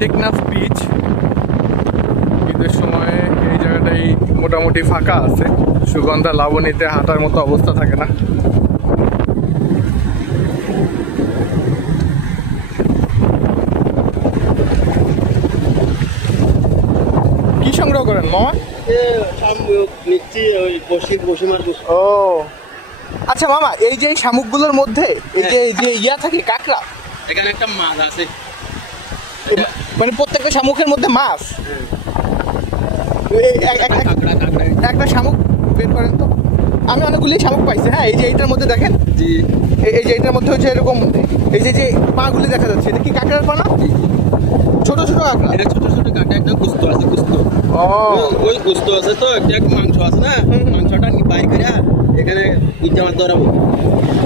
Teknaf beach. ঈদের সময় এই জায়গাটাই মোটামুটি ফাঁকা আছে, সুগন্ধা লাবণীতে হাঁটার মতো অবস্থা থাকে না। কি সংগ্রহ করেন মামা? ও আচ্ছা মামা, এই যে শামুকগুলোর মধ্যে এই যে ইয়া থাকে কাঁকড়া, এখানে একটা মাছ আছে, মানে প্রত্যেকটা শামুকের মধ্যে মাছ। একটা শামুক বের করেন তো। আমি অনেকগুলি শামুক পাইছি। হ্যাঁ, এই যে এইটার মধ্যে দেখেন, এই যে এইটার মধ্যে হচ্ছে এরকম এই যে পাগুলি দেখা যাচ্ছে, এটা কি কাঁকড়ার পা না? ছোট ছোট কাঁকড়া, এটা ছোট ছোট কাটা, একটা গুস্ত আছে, গুস্ত ওই গুস্ত আছে, তো একটা মাংস আছে না, মাংসটা বাই করে এখানে ইচ্ছা মাছ ধরাবো।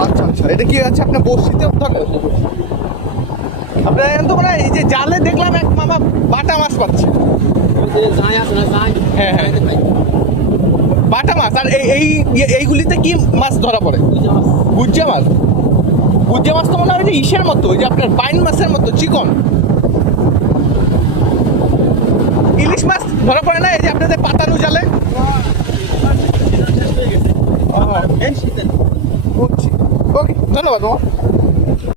আচ্ছা আচ্ছা, এটা কি আছে আপনার বড়শিতে ধরে? আপনার এখন তো মানে এই যে জালে দেখলাম এক মামা বাটা মাছ পাচ্ছে। যাই আছে না, যাই, হ্যাঁ হ্যাঁ, বাটা মাছ। আর এইগুলিতে কি মাছ ধরা পড়ে? গুজ্জা মাছ। গুজ্জা মাছ তো মনে হয় যে ইসের মতো, ওই যে আপনার বাইন মাছের মতো চিকন। ইলিশ মাছ ধরা পড়ে না এই যে আপনাদের পাতানো জালে? ওকে, ধন্যবাদ।